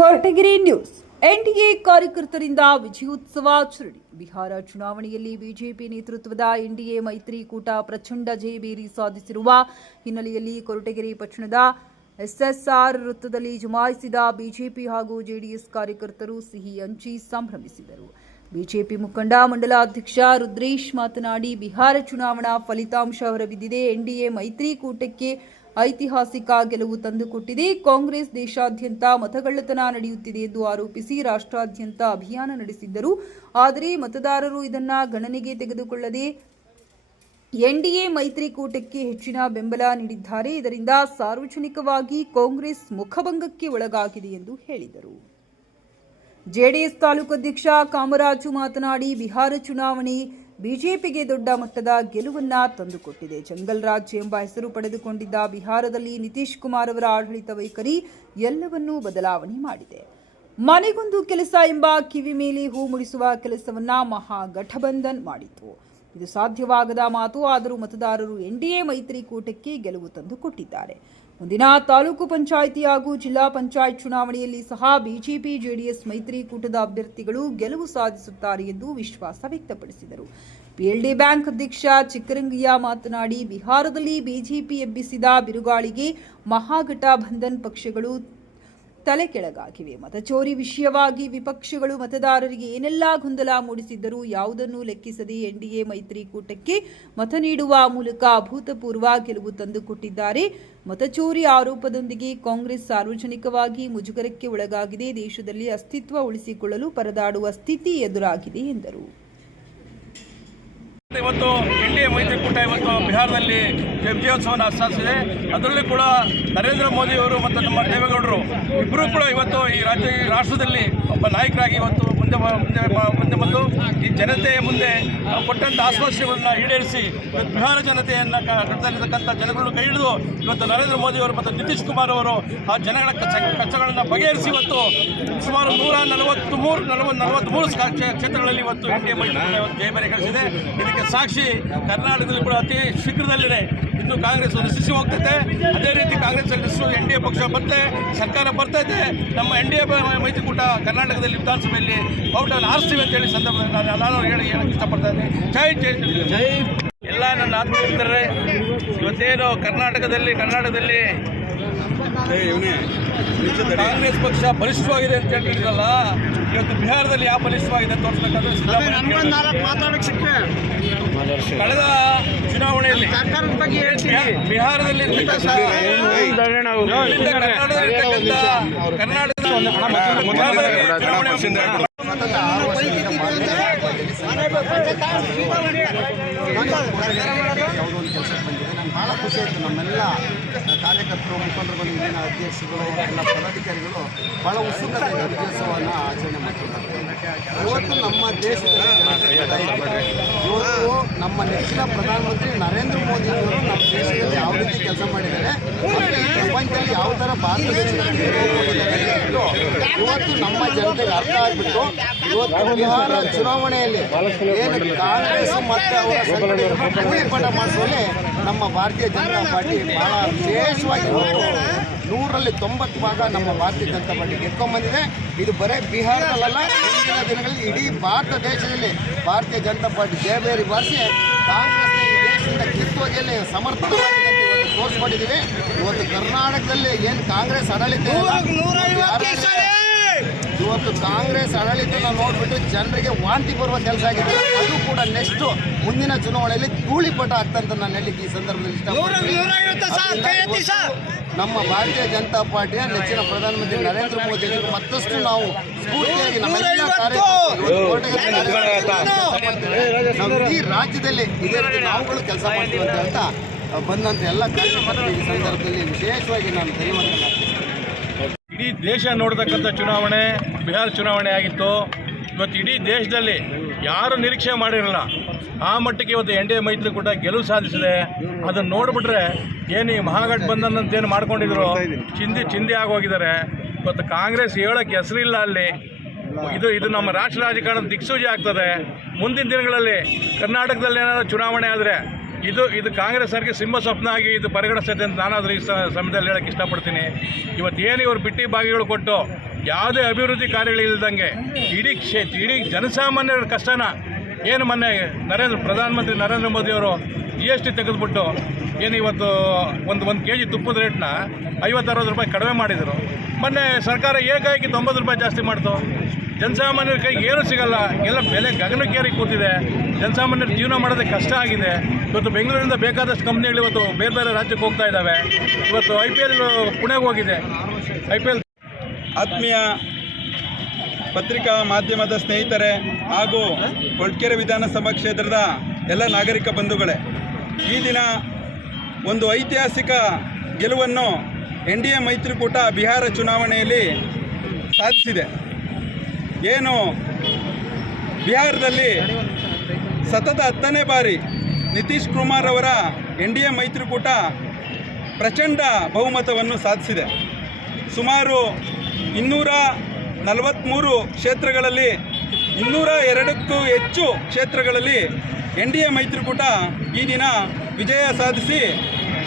Koratagere news. NDA ಕಾರ್ಯಕರ್ತರಿಂದ ವಿಜಯೋತ್ಸವಾಚರಣೆ ಬಿಹಾರ ಚುನಾವಣೆಯಲ್ಲಿ ಬಿಜೆಪಿ ನೇತೃತ್ವದ ಎನ್ಡಿಎ ಮೈತ್ರಿಕೂಟ ಪ್ರಚಂಡ ಜಯಬೇರಿ ಸಾಧಿಸಿರುವ ಹಿನ್ನೆಲೆಯಲ್ಲಿ ಕೊರಟಗೆರೆ ಪಟ್ಟಣದ ಎಸ್ಎಸ್ಆರ್ ವೃತ್ತದಲ್ಲಿ ಜಮಾಯಿಸಿದ ಬಿಜೆಪಿ ಹಾಗೂ ಜೆಡಿಎಸ್ ಕಾರ್ಯಕರ್ತರು ಸಿಹಿ ಹಂಚಿ ಸಂಭ್ರಮಿಸಿದರು. ಬಿಜೆಪಿ ಮುಖಂಡ ಮಂಡಲಾಧ್ಯಕ್ಷ ರುದ್ರೇಶ್ ಮಾತನಾಡಿ, ಬಿಹಾರ ಚುನಾವಣಾ ಫಲಿತಾಂಶ ಹೊರಬಿದ್ದಿದೆ. ಎನ್ಡಿಎ ಮೈತ್ರಿಕೂಟಕ್ಕೆ ಐತಿಹಾಸಿಕ ಗೆಲುವು ತಂದುಕೊಟ್ಟಿದೆ. ಕಾಂಗ್ರೆಸ್ ದೇಶಾದ್ಯಂತ ಮತಗಳ್ಳತನ ನಡೆಯುತ್ತಿದೆ ಎಂದು ಆರೋಪಿಸಿ ರಾಷ್ಟ್ರಾದ್ಯಂತ ಅಭಿಯಾನ ನಡೆಸಿದ್ದರು. ಆದರೆ ಮತದಾರರು ಇದನ್ನು ಗಣನೆಗೆ ತೆಗೆದುಕೊಳ್ಳದೆ ಎನ್ಡಿಎ ಮೈತ್ರಿಕೂಟಕ್ಕೆ ಹೆಚ್ಚಿನ ಬೆಂಬಲ ನೀಡಿದ್ದಾರೆ. ಇದರಿಂದ ಸಾರ್ವಜನಿಕವಾಗಿ ಕಾಂಗ್ರೆಸ್ ಮುಖಭಂಗಕ್ಕೆ ಒಳಗಾಗಿದೆ ಎಂದು ಹೇಳಿದರು. ಜೆಡಿಎಸ್ ತಾಲೂಕು ಅಧ್ಯಕ್ಷ ಕಾಮರಾಜು ಮಾತನಾಡಿ, ಬಿಹಾರ ಚುನಾವಣೆ ಬಿಜೆಪಿಗೆ ದೊಡ್ಡ ಮಟ್ಟದ ಗೆಲುವನ್ನ ತಂದುಕೊಟ್ಟಿದೆ. ಜಂಗಲ್ ರಾಜ್ ಎಂಬ ಹೆಸರು ಪಡೆದುಕೊಂಡಿದ್ದ ಬಿಹಾರದಲ್ಲಿ ನಿತೀಶ್ ಕುಮಾರ್ ಅವರ ಆಡಳಿತ ವೈಖರಿ ಎಲ್ಲವನ್ನೂ ಬದಲಾವಣೆ ಮಾಡಿದೆ. ಮನೆಗೊಂದು ಕೆಲಸ ಎಂಬ ಕಿವಿ ಮೇಲೆ ಹೂ ಮುಡಿಸುವ ಕೆಲಸವನ್ನ ಮಹಾಗಠಬಂಧನ್ ಮಾಡಿತು ಇದು ಸಾಧ್ಯವಾಗದ ಮಾತು, ಆದರೂ ಮತದಾರರು ಎನ್ಡಿಎ ಮೈತ್ರಿಕೂಟಕ್ಕೆ ಗೆಲುವು ತಂದುಕೊಟ್ಟಿದ್ದಾರೆ. ಮುಂದಿನ ತಾಲೂಕು ಪಂಚಾಯಿತಿ ಹಾಗೂ ಜಿಲ್ಲಾ ಪಂಚಾಯತ್ ಚುನಾವಣೆಯಲ್ಲಿ ಸಹ ಬಿಜೆಪಿ, ಜೆಡಿಎಸ್ ಮೈತ್ರಿಕೂಟದ ಅಭ್ಯರ್ಥಿಗಳು ಗೆಲುವು ಸಾಧಿಸುತ್ತಾರೆ ಎಂದು ವಿಶ್ವಾಸ ವ್ಯಕ್ತಪಡಿಸಿದರು. ಪಿಎಲ್ಡಿ ಬ್ಯಾಂಕ್ ಅಧ್ಯಕ್ಷ ಚಿಕ್ಕರಂಗಯ್ಯ ಮಾತನಾಡಿ, ಬಿಹಾರದಲ್ಲಿ ಬಿಜೆಪಿ ಎಬ್ಬಿಸಿದ ಬಿರುಗಾಳಿಗೆ ಮಹಾಗಠಬಂಧನ್ ಪಕ್ಷಗಳು ತಲೆ ಕೆಳಗಾಗಿವೆ ಮತಚೋರಿ ವಿಷಯವಾಗಿ ವಿಪಕ್ಷಗಳು ಮತದಾರರಿಗೆ ಏನೆಲ್ಲ ಗೊಂದಲ ಮೂಡಿಸಿದ್ದರೂ ಯಾವುದನ್ನೂ ಲೆಕ್ಕಿಸದೆ ಎನ್ಡಿಎ ಮೈತ್ರಿಕೂಟಕ್ಕೆ ಮತ ನೀಡುವ ಮೂಲಕ ಅಭೂತಪೂರ್ವ ಗೆಲುವು ತಂದುಕೊಟ್ಟಿದ್ದಾರೆ. ಮತಚೋರಿ ಆರೋಪದೊಂದಿಗೆ ಕಾಂಗ್ರೆಸ್ ಸಾರ್ವಜನಿಕವಾಗಿ ಮುಜುಗರಕ್ಕೆ ಒಳಗಾಗಿದೆ. ದೇಶದಲ್ಲಿ ಅಸ್ತಿತ್ವ ಉಳಿಸಿಕೊಳ್ಳಲು ಪರದಾಡುವ ಸ್ಥಿತಿ ಎದುರಾಗಿದೆ ಎಂದರು. ಇವತ್ತು ಎನ್ ಡಿ ಎ ಮೈತ್ರಿಕೂಟ ಇವತ್ತು ಬಿಹಾರದಲ್ಲಿ ವಿಜಯೋತ್ಸವವನ್ನು ಆಚರಿಸಿದೆ. ಅದರಲ್ಲೂ ಕೂಡ ನರೇಂದ್ರ ಮೋದಿ ಅವರು ಮತ್ತು ನಮ್ಮ ದೇವೇಗೌಡರು ಇಬ್ಬರೂ ಕೂಡ ಇವತ್ತು ಈ ರಾಜ್ಯ ರಾಷ್ಟ್ರದಲ್ಲಿ ಒಬ್ಬ ನಾಯಕರಾಗಿ ಇವತ್ತು ಮುಂದೆ ಮುಂದೆ ಮುಂದೆ ಬಂದು ಈ ಜನತೆಯ ಮುಂದೆ ಕೊಟ್ಟಂಥ ಆಸ್ಪತ್ರೆಗಳನ್ನ ಈಡೇರಿಸಿ ಬಿಹಾರ ಜನತೆಯನ್ನು ಕಟ್ಟದಲ್ಲಿರ್ತಕ್ಕಂಥ ಜನಗಳನ್ನು ಕೈ ಹಿಡಿದು ಇವತ್ತು ನರೇಂದ್ರ ಮೋದಿ ಅವರು ಮತ್ತು ನಿತೀಶ್ ಕುಮಾರ್ ಅವರು ಆ ಜನಗಳ ಕಚ್ಚ ಕಷ್ಟಗಳನ್ನು ಬಗೆಹರಿಸಿ ಇವತ್ತು ಸುಮಾರು ನೂರ ನಲವತ್ತು ಮೂರು ನಲವತ್ತು ನಲವತ್ತ್ಮೂರು ಕ್ಷೇತ್ರಗಳಲ್ಲಿ ಇವತ್ತು ಎನ್ ಡಿ ಎ ಮಹಿಳೆ ಇವತ್ತು ಕಳಿಸಿದೆ. ಇದಕ್ಕೆ ಸಾಕ್ಷಿ ಕರ್ನಾಟಕದಲ್ಲಿ ಕೂಡ ಅತಿ ಶೀಘ್ರದಲ್ಲೇ ಇನ್ನು ಕಾಂಗ್ರೆಸ್ ನಶಿಸಿ ಹೋಗ್ತೈತೆ. ಅದೇ ರೀತಿ ಕಾಂಗ್ರೆಸ್ ಸದಸ್ಯರು ಎನ್ ಡಿ ಎ ಪಕ್ಷ ಬರ್ತದೆ ಸರ್ಕಾರ ಬರ್ತೈತೆ ನಮ್ಮ ಎನ್ ಡಿ ಎ ಮೈತ್ರಿಕೂಟ ಕರ್ನಾಟಕದಲ್ಲಿ ವಿಧಾನಸಭೆಯಲ್ಲಿ ಔಟನ್ನು ಆರಿಸ್ತೀವಿ ಅಂತೇಳಿ ಸಂದರ್ಭದಲ್ಲಿ ನಾನು ಹೇಳಿ ಹೇಳಕ್ಕೆ ಇಷ್ಟಪಡ್ತಾ ಇದ್ದೀನಿ. ಜೈ ಜೈ ಜೈ. ಎಲ್ಲ ನನ್ನ ಆತ್ಮೀಯರೇ ಇವತ್ತೇನು ಕರ್ನಾಟಕದಲ್ಲಿ ಕರ್ನಾಟಕದಲ್ಲಿ ಕಾಂಗ್ರೆಸ್ ಪಕ್ಷ ಬಲಿಷ್ಠವಾಗಿದೆ ಅಂತ ಹೇಳಿದ್ರಲ್ಲ ಇವತ್ತು ಬಿಹಾರದಲ್ಲಿ ಯಾವ ಬಲಿಷ್ಠವಾಗಿದೆ ಅಂತ ತೋರಿಸ್ಬೇಕಾದ್ರೆ ಸಿದ್ದರಾಮಯ್ಯ ಕಳೆದ ಚುನಾವಣೆಯಲ್ಲಿ ಬಿಹಾ- ಬಿಹಾರದಲ್ಲಿ ಕರ್ನಾಟಕದ ಬಿಹಾರದಲ್ಲಿ ಭಾಳ ಖುಷಿ ಆಯಿತು. ನಮ್ಮೆಲ್ಲ ಕಾರ್ಯಕರ್ತರು, ಮುಖಂಡರುಗಳು, ಇಲ್ಲಿನ ಅಧ್ಯಕ್ಷರುಗಳು, ಎಲ್ಲ ಪದಾಧಿಕಾರಿಗಳು ಭಾಳ ಉತ್ಸುಕತೆಯಿಂದ ದಿವಸವನ್ನು ಆಚರಣೆ ಮಾಡ್ತಿದ್ದಾರೆ. ಇವತ್ತು ನಮ್ಮ ದೇಶದಲ್ಲಿ ಇವತ್ತು ನಮ್ಮ ನೆಚ್ಚಿನ ಪ್ರಧಾನಮಂತ್ರಿ ನರೇಂದ್ರ ಮೋದಿ ಅವರು ನಮ್ಮ ದೇಶದಲ್ಲಿ ಯಾವ ರೀತಿ ಕೆಲಸ ಮಾಡಿದ್ದಾರೆ ಪ್ರಪಂಚದಲ್ಲಿ ಯಾವ ಥರ ಭಾರತ ಇವತ್ತು ನಮ್ಮ ಜನತೆಗೆ ಅರ್ಥ ಆಗಿಬಿಟ್ಟು ಇವತ್ತು ಬಿಹಾರ ಚುನಾವಣೆಯಲ್ಲಿ ಏನು ಕಾಂಗ್ರೆಸ್ ಮತ್ತು ಅವರ ಸಂಘಟನೆಗಳನ್ನು ಧೂಳಿಪಟ ಮಾಡಿಸುವಲ್ಲಿ ನಮ್ಮ ಭಾರತೀಯ ಜನತಾ ಪಾರ್ಟಿ ಭಾಳ ವಿಶೇಷವಾಗಿ ನೂರಲ್ಲಿ ತೊಂಬತ್ತು ಭಾಗ ನಮ್ಮ ಭಾರತೀಯ ಜನತಾ ಪಾರ್ಟಿ ಗೆದ್ಕೊಂಡ್ಬಂದಿದೆ ಇದು ಬರೀ ಬಿಹಾರದಲ್ಲ ಮುಂದಿನ ದಿನಗಳಲ್ಲಿ ಇಡೀ ಭಾರತ ದೇಶದಲ್ಲಿ ಭಾರತೀಯ ಜನತಾ ಪಾರ್ಟಿ ಜಯಬೇರಿ ಬಾರಿಸಿ ಕಾಂಗ್ರೆಸ್ ಈ ದೇಶದಿಂದ ಕಿತ್ತೋಗಿಯಲ್ಲಿ ಸಮರ್ಥವಾಗಿದೆ ಅಂತ ಇವತ್ತು ತೋರಿಸ್ಕೊಂಡಿದ್ದೀವಿ. ಇವತ್ತು ಕರ್ನಾಟಕದಲ್ಲಿ ಏನು ಕಾಂಗ್ರೆಸ್ ಆಡಳಿತ ಇವತ್ತು ಕಾಂಗ್ರೆಸ್ ಆಡಳಿತನ ನೋಡಿಬಿಟ್ಟು ಜನರಿಗೆ ವಾಂತಿ ಬರುವ ಕೆಲಸ ಆಗಿದೆ. ಅದು ಕೂಡ ನೆಕ್ಸ್ಟ್ ಮುಂದಿನ ಚುನಾವಣೆಯಲ್ಲಿ ಧೂಳಿಪಟ ಆಗ್ತಂತ ನಾನು ಹೇಳಿಕ್ಕೆ ಈ ಸಂದರ್ಭದಲ್ಲಿ ನಮ್ಮ ಭಾರತೀಯ ಜನತಾ ಪಾರ್ಟಿಯ ನೆಚ್ಚಿನ ಪ್ರಧಾನಮಂತ್ರಿ ನರೇಂದ್ರ ಮೋದಿ ಮತ್ತಷ್ಟು ನಾವು ಸ್ಫೂರ್ತಿಯಾಗಿ ನಮ್ಮ ಇಡೀ ರಾಜ್ಯದಲ್ಲಿ ಇದೇ ರೀತಿ ನಾವುಗಳು ಕೆಲಸ ಮಾಡ್ತೀವಿ ಅಂತ ಹೇಳ್ತಾ ಬಂದಂಥ ಎಲ್ಲ ಕಾರ್ಯಕರ್ತರಿಗೆ ಈ ಸಂದರ್ಭದಲ್ಲಿ ವಿಶೇಷವಾಗಿ ನಾನು ಧನ್ಯವಾದ ದೇಶ ನೋಡ್ತಕ್ಕಂಥ ಚುನಾವಣೆ, ಬಿಹಾರ ಚುನಾವಣೆ ಆಗಿತ್ತು. ಇವತ್ತು ಇಡೀ ದೇಶದಲ್ಲಿ ಯಾರು ನಿರೀಕ್ಷೆ ಮಾಡಿರಲ್ಲ. ಆ ಮಟ್ಟಕ್ಕೆ ಇವತ್ತು ಎನ್ ಡಿ ಎ ಮೈತ್ರಿಕೂಟ ಗೆಲುವು ಸಾಧಿಸಿದೆ. ಅದನ್ನು ನೋಡಿಬಿಟ್ರೆ ಏನು ಈ ಮಹಾಗಠಬಂಧನ್ ಅಂತ ಏನು ಮಾಡ್ಕೊಂಡಿದ್ರು? ಚಿಂದಿ ಚಿಂದಿ ಆಗೋಗಿದ್ದಾರೆ. ಇವತ್ತು ಕಾಂಗ್ರೆಸ್ ಹೇಳೋಕ್ಕೆ ಹೆಸರಿಲ್ಲ ಅಲ್ಲಿ. ಇದು ಇದು ನಮ್ಮ ರಾಷ್ಟ್ರ ರಾಜಕಾರಣದ ದಿಕ್ಸೂಜಿ ಆಗ್ತದೆ. ಮುಂದಿನ ದಿನಗಳಲ್ಲಿ ಕರ್ನಾಟಕದಲ್ಲಿ ಏನಾದರೂ ಚುನಾವಣೆ ಆದರೆ ಇದು ಇದು ಕಾಂಗ್ರೆಸ್ ಅವರಿಗೆ ಸಿಂಹ ಸ್ವಪ್ನ ಆಗಿ ಇದು ಪರಿಗಣಿಸುತ್ತೆ ಅಂತ ನಾನಾದರೂ ಈ ಸಮಯದಲ್ಲಿ ಹೇಳಕ್ಕೆ ಇಷ್ಟಪಡ್ತೀನಿ. ಏನು ಇವರು ಬಿಟ್ಟಿ ಬಾಗಿಗಳು ಕೊಟ್ಟು ಯಾವುದೇ ಅಭಿವೃದ್ಧಿ ಕಾರ್ಯಗಳಿಲ್ದಂಗೆ ಇಡೀ ಕ್ಷೇತ್ರ ಇಡೀ ಜನಸಾಮಾನ್ಯರ ಕಷ್ಟನ ಏನು ಮೊನ್ನೆ ನರೇಂದ್ರ ಪ್ರಧಾನಮಂತ್ರಿ ನರೇಂದ್ರ ಮೋದಿಯವರು ಜಿ ಎಸ್ ಟಿ ತೆಗೆದುಬಿಟ್ಟು ಏನು ಇವತ್ತು ಒಂದು ಒಂದು ಕೆ ಜಿ ತುಪ್ಪದ ರೇಟ್ನ ಐವತ್ತರವತ್ತು ರೂಪಾಯಿ ಕಡಿಮೆ ಮಾಡಿದರು. ಮೊನ್ನೆ ಸರ್ಕಾರ ಏಕಾಏಕಿ ತೊಂಬತ್ತು ರೂಪಾಯಿ ಜಾಸ್ತಿ ಮಾಡ್ತು. ಜನಸಾಮಾನ್ಯರ ಕೈಗೆ ಏನು ಸಿಗಲ್ಲ. ಎಲ್ಲ ಬೆಲೆ ಗಗನಕ್ಕೇರಿ ಕೂತಿದೆ. ಜನಸಾಮಾನ್ಯರ ಜೀವನ ಮಾಡೋದಕ್ಕೆ ಕಷ್ಟ ಆಗಿದೆ. ಇವತ್ತು ಬೆಂಗಳೂರಿಂದ ಬೇಕಾದಷ್ಟು ಕಂಪ್ನಿಗಳು ಇವತ್ತು ಬೇರೆ ಬೇರೆ ರಾಜ್ಯಕ್ಕೆ ಹೋಗ್ತಾ ಇದ್ದಾವೆ. ಇವತ್ತು ಐ ಪಿ ಎಲ್ ಪುಣೆಗೆ ಹೋಗಿದೆ. ಐ ಪಿ ಎಲ್ ಆತ್ಮೀಯ ಪತ್ರಿಕಾ ಮಾಧ್ಯಮದ ಸ್ನೇಹಿತರೆ ಹಾಗೂ ಕೊಳ್ಕೆರೆ ವಿಧಾನಸಭಾ ಕ್ಷೇತ್ರದ ಎಲ್ಲ ನಾಗರಿಕ ಬಂಧುಗಳೇ, ಈ ದಿನ ಒಂದು ಐತಿಹಾಸಿಕ ಗೆಲುವನ್ನು ಎನ್ ಡಿ ಎ ಮೈತ್ರಿಕೂಟ ಬಿಹಾರ ಚುನಾವಣೆಯಲ್ಲಿ ಸಾಧಿಸಿದೆ. ಏನು ಬಿಹಾರದಲ್ಲಿ ಸತತ ಹತ್ತನೇ ಬಾರಿ ನಿತೀಶ್ ಕುಮಾರ್ ಅವರ ಎನ್ ಡಿ ಎ ಮೈತ್ರಿಕೂಟ ಪ್ರಚಂಡ ಬಹುಮತವನ್ನು ಸಾಧಿಸಿದೆ. ಸುಮಾರು ಇನ್ನೂರ ನಲವತ್ತ್ಮೂರು ಕ್ಷೇತ್ರಗಳಲ್ಲಿ, ಇನ್ನೂರ ಎರಡಕ್ಕೂ ಹೆಚ್ಚು ಕ್ಷೇತ್ರಗಳಲ್ಲಿ ಎನ್ ಡಿ ಎ ಮೈತ್ರಿಕೂಟ ಈ ದಿನ ವಿಜಯ ಸಾಧಿಸಿ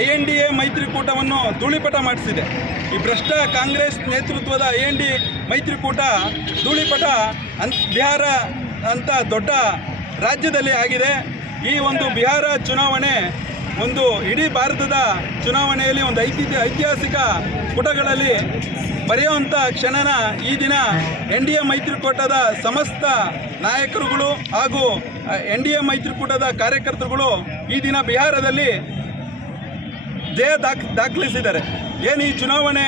ಐ ಎನ್ ಡಿ ಎ ಮೈತ್ರಿಕೂಟವನ್ನು ಧೂಳಿಪಟ ಮಾಡಿಸಿದೆ. ಈ ಭ್ರಷ್ಟ ಕಾಂಗ್ರೆಸ್ ನೇತೃತ್ವದ ಐ ಎನ್ ಡಿ ಮೈತ್ರಿಕೂಟ ಧೂಳಿಪಟ, ಅನ್ ಬಿಹಾರ ಅಂತ ದೊಡ್ಡ ರಾಜ್ಯದಲ್ಲಿ ಆಗಿದೆ. ಈ ಒಂದು ಬಿಹಾರ ಚುನಾವಣೆ ಒಂದು ಇಡೀ ಭಾರತದ ಚುನಾವಣೆಯಲ್ಲಿ ಒಂದು ಐತಿಹ್ಯ ಐತಿಹಾಸಿಕ ಪುಟಗಳಲ್ಲಿ ಬರೆಯುವಂಥ ಕ್ಷಣನ ಈ ದಿನ ಎನ್ ಡಿ ಎ ಮೈತ್ರಿಕೂಟದ ಸಮಸ್ತ ನಾಯಕರುಗಳು ಹಾಗೂ ಎನ್ ಡಿ ಎ ಮೈತ್ರಿಕೂಟದ ಕಾರ್ಯಕರ್ತರುಗಳು ಈ ದಿನ ಬಿಹಾರದಲ್ಲಿ ಜಯ ದಾಖ, ದಾಖಲಿಸಿದ್ದಾರೆ. ಏನು ಈ ಚುನಾವಣೆ?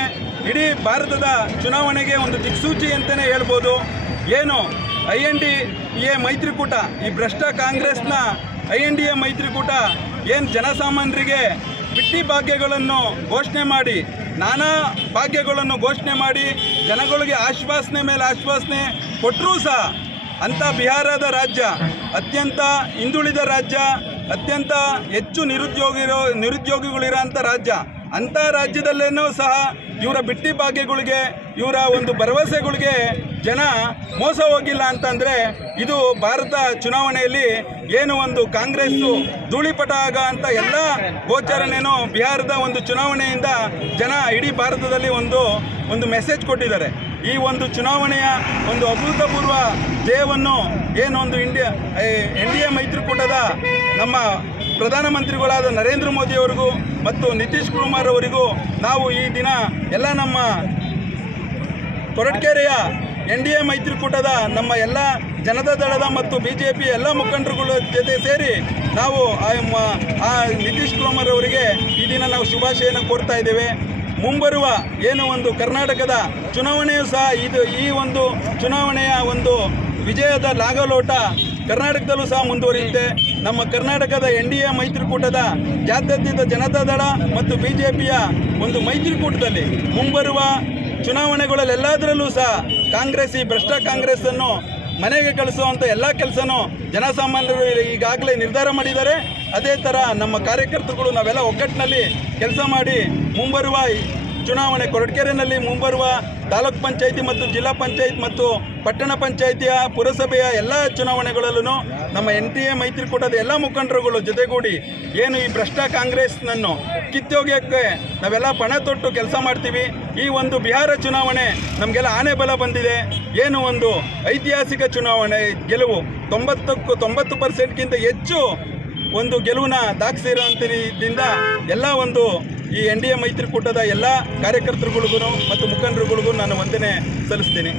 ಇಡೀ ಭಾರತದ ಚುನಾವಣೆಗೆ ಒಂದು ದಿಕ್ಸೂಚಿ ಅಂತಲೇ ಹೇಳ್ಬೋದು. ಏನು? ಐ ಎನ್ ಡಿ ಎ ಮೈತ್ರಿಕೂಟ, ಈ ಭ್ರಷ್ಟ ಕಾಂಗ್ರೆಸ್ನ ಐ ಎನ್ ಡಿ ಎ ಮೈತ್ರಿಕೂಟ ಏನು ಜನಸಾಮಾನ್ಯರಿಗೆ ಬಿಟ್ಟಿ ಭಾಗ್ಯಗಳನ್ನು ಘೋಷಣೆ ಮಾಡಿ, ನಾನಾ ಭಾಗ್ಯಗಳನ್ನು ಘೋಷಣೆ ಮಾಡಿ, ಜನಗಳಿಗೆ ಆಶ್ವಾಸನೆ ಮೇಲೆ ಆಶ್ವಾಸನೆ ಕೊಟ್ಟರೂ ಸಹ ಅಂಥ ಬಿಹಾರದ ರಾಜ್ಯ ಅತ್ಯಂತ ಹಿಂದುಳಿದ ರಾಜ್ಯ, ಅತ್ಯಂತ ಹೆಚ್ಚು ನಿರುದ್ಯೋಗಿರೋ ನಿರುದ್ಯೋಗಿಗಳಿರೋಂಥ ರಾಜ್ಯ ಅಂಥ ರಾಜ್ಯದಲ್ಲೇನೂ ಸಹ ಇವರ ಬಿಟ್ಟಿ ಭಾಗ್ಯಗಳಿಗೆ ಇವರ ಒಂದು ಭರವಸೆಗಳಿಗೆ ಜನ ಮೋಸ ಹೋಗಿಲ್ಲ ಅಂತಂದರೆ ಇದು ಭಾರತ ಚುನಾವಣೆಯಲ್ಲಿ ಏನು ಒಂದು ಕಾಂಗ್ರೆಸ್ಸು ಧೂಳಿಪಟ ಆಗ ಅಂತ ಎಲ್ಲ ಗೋಚರಣೆನೂ ಬಿಹಾರದ ಒಂದು ಚುನಾವಣೆಯಿಂದ ಜನ ಇಡೀ ಭಾರತದಲ್ಲಿ ಒಂದು ಒಂದು ಮೆಸೇಜ್ ಕೊಟ್ಟಿದ್ದಾರೆ. ಈ ಒಂದು ಚುನಾವಣೆಯ ಒಂದು ಅಭೂತಪೂರ್ವ ಜಯವನ್ನು ಏನು ಒಂದು ಇಂಡಿಯಾ ಎನ್ ಡಿ ಎ ಮೈತ್ರಿಕೂಟದ ನಮ್ಮ ಪ್ರಧಾನಮಂತ್ರಿಗಳಾದ ನರೇಂದ್ರ ಮೋದಿಯವರಿಗೂ ಮತ್ತು ನಿತೀಶ್ ಕುಮಾರ್ ಅವರಿಗೂ ನಾವು ಈ ದಿನ ಎಲ್ಲ ನಮ್ಮ ಕೊರಟ್ಕೆರೆಯ ಎನ್ ಡಿ ಎ ಮೈತ್ರಿಕೂಟದ ನಮ್ಮ ಎಲ್ಲ ಜನತಾ ದಳದ ಮತ್ತು ಬಿ ಜೆ ಪಿ ಎಲ್ಲ ಮುಖಂಡರುಗಳ ಜೊತೆ ಸೇರಿ ನಾವು ಆ ನಿತೀಶ್ ಕುಮಾರ್ ಅವರಿಗೆ ಈ ದಿನ ನಾವು ಶುಭಾಶಯನ ಕೋರ್ತಾ ಇದ್ದೇವೆ. ಮುಂಬರುವ ಏನು ಒಂದು ಕರ್ನಾಟಕದ ಚುನಾವಣೆಯೂ ಸಹ ಇದು ಈ ಒಂದು ಚುನಾವಣೆಯ ಒಂದು ವಿಜಯದ ಲಾಗಲೋಟ ಕರ್ನಾಟಕದಲ್ಲೂ ಸಹ ಮುಂದುವರಿಯುತ್ತೆ. ನಮ್ಮ ಕರ್ನಾಟಕದ ಎನ್ ಡಿ ಎ ಮೈತ್ರಿಕೂಟದ ಜಾತ್ಯತೀತ ಜನತಾ ದಳ ಮತ್ತು ಬಿ ಜೆ ಪಿಯ ಒಂದು ಮೈತ್ರಿಕೂಟದಲ್ಲಿ ಮುಂಬರುವ ಚುನಾವಣೆಗಳಲ್ಲೆಲ್ಲದರಲ್ಲೂ ಸಹ ಕಾಂಗ್ರೆಸ್ ಈ ಭ್ರಷ್ಟ ಕಾಂಗ್ರೆಸ್ಸನ್ನು ಮನೆಗೆ ಕಳಿಸುವಂಥ ಎಲ್ಲ ಕೆಲಸನೂ ಜನಸಾಮಾನ್ಯರು ಈಗಾಗಲೇ ನಿರ್ಧಾರ ಮಾಡಿದ್ದಾರೆ. ಅದೇ ಥರ ನಮ್ಮ ಕಾರ್ಯಕರ್ತರುಗಳು ನಾವೆಲ್ಲ ಒಗ್ಗಟ್ಟಿನಲ್ಲಿ ಕೆಲಸ ಮಾಡಿ ಮುಂಬರುವ ಚುನಾವಣೆ ಕೊರಟಗೆರೆನಲ್ಲಿ ಮುಂಬರುವ ತಾಲೂಕ್ ಪಂಚಾಯಿತಿ ಮತ್ತು ಜಿಲ್ಲಾ ಪಂಚಾಯತ್ ಮತ್ತು ಪಟ್ಟಣ ಪಂಚಾಯಿತಿಯ ಪುರಸಭೆಯ ಎಲ್ಲ ಚುನಾವಣೆಗಳಲ್ಲೂ ನಮ್ಮ ಎನ್ ಟಿ ಎ ಮೈತ್ರಿಕೂಟದ ಎಲ್ಲ ಮುಖಂಡರುಗಳು ಜೊತೆಗೂಡಿ ಏನು ಈ ಭ್ರಷ್ಟ ಕಾಂಗ್ರೆಸ್ನನ್ನು ಕಿತ್ತೋಗ್ಯಕ್ಕೆ ನಾವೆಲ್ಲ ಪಣ ತೊಟ್ಟು ಕೆಲಸ ಮಾಡ್ತೀವಿ. ಈ ಒಂದು ಬಿಹಾರ ಚುನಾವಣೆ ನಮಗೆಲ್ಲ ಆನೆ ಬಲ ಬಂದಿದೆ. ಏನು ಒಂದು ಐತಿಹಾಸಿಕ ಚುನಾವಣೆ ಗೆಲುವು ತೊಂಬತ್ತಕ್ಕೂ ತೊಂಬತ್ತು ಪರ್ಸೆಂಟ್ಗಿಂತ ಹೆಚ್ಚು ಒಂದು ಗೆಲುವನ್ನ ದಾಖಲಿಸಿರೋಂಥದಿಂದ ಎಲ್ಲ ಒಂದು ಈ ಎನ್ ಡಿ ಎ ಮೈತ್ರಿಕೂಟದ ಎಲ್ಲ ಕಾರ್ಯಕರ್ತರುಗಳಿಗೂ ಮತ್ತು ಮುಖಂಡರುಗಳಿಗೂ ನಾನು ವಂದನೆ ಸಲ್ಲಿಸ್ತೀನಿ.